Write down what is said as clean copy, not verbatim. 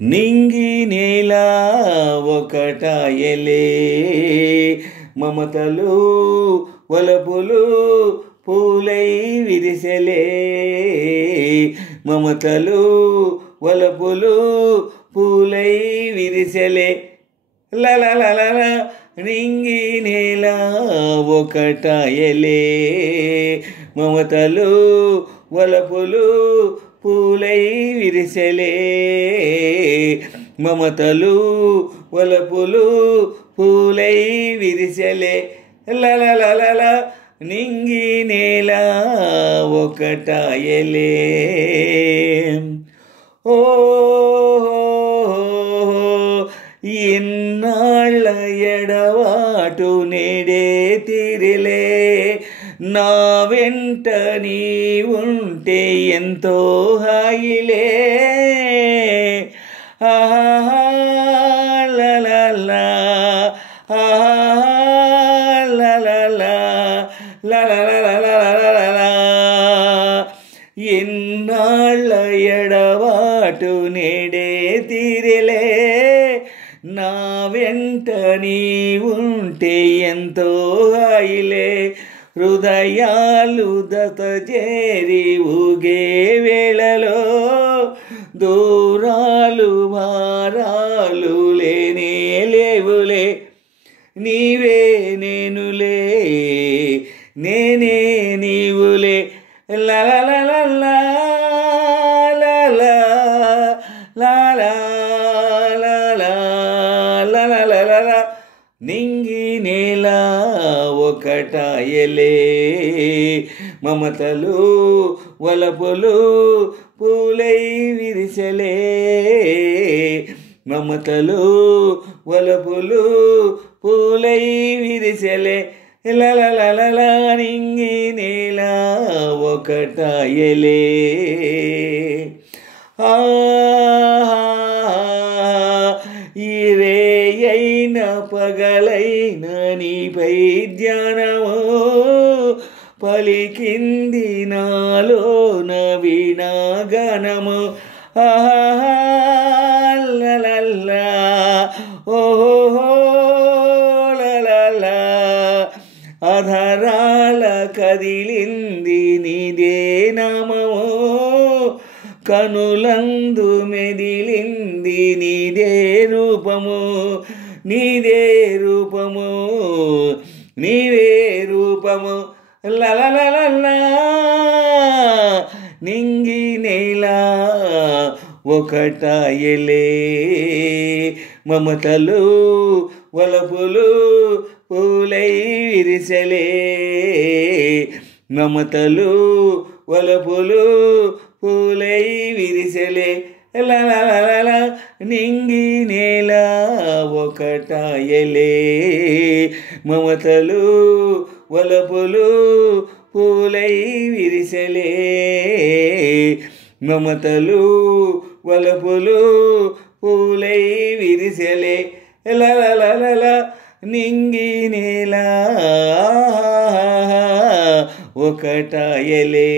నింగి నేల ఒకటాయలే, మమతలు వలపులు పూలై విరిసెలే. మమతలు వలపులు పూలై విరిసెలే. లలలల నింగి నేల ఒకటాయలే, మమతలు వలపులు పూలై విరిసెలే. మమతలు వలపులు పూలై విరిసెలే. లలలల నింగి నేల ఒకటాయలే. ఓ ఎన్నాళ్ళ ఎడవాటు నేడే తీరిలే, నా వెంట నీ ఉంటే ఎంతో హాయిలే. ఆహా లలలా లలలా లలలా. ఎన్నాళ్ళ ఎడవాటు నేడే తీరిలే, నా వెంట నీ ఉంటే ఎంతో హాయిలే. హృదయాలు దత చేరి ఊగే వేళలో, దూరాలు భారాలు లేనే లేవులే. నీవే నేనులే, నేనే నీవులే. లలలలా నింగి నేల ఒకటాయలే, మమతలు వలపులు పూలై విరిసెలే. మమతలు వలపులు పూలై విరిసెలే. లలలల నింగి నేల ఒకటాయలే. ఇరేయైన పగలైన నీపై ధ్యానము పలికింది నాలో నవీనాగానము. లలలా ఓహో లలలా అధరాల కదిలింది నీదే నామము, కనులందు మెదిలింది నీదే రూపము. నీదే రూపము, నీవే రూపము. లలలలా నింగి నేల ఒకటాయలే, మమతలు వలపులు పూలై విరిసెలే. మమతలు వలపులు పూలై విరిసెలే. లలలల నింగి నేల ఒకటాయలే, మమతలు వలపులు పూలై విరిసెలే. మమతలు వలపులు పూలై విరిసెలే. లలలల నింగి నేల ఒకటాయలే.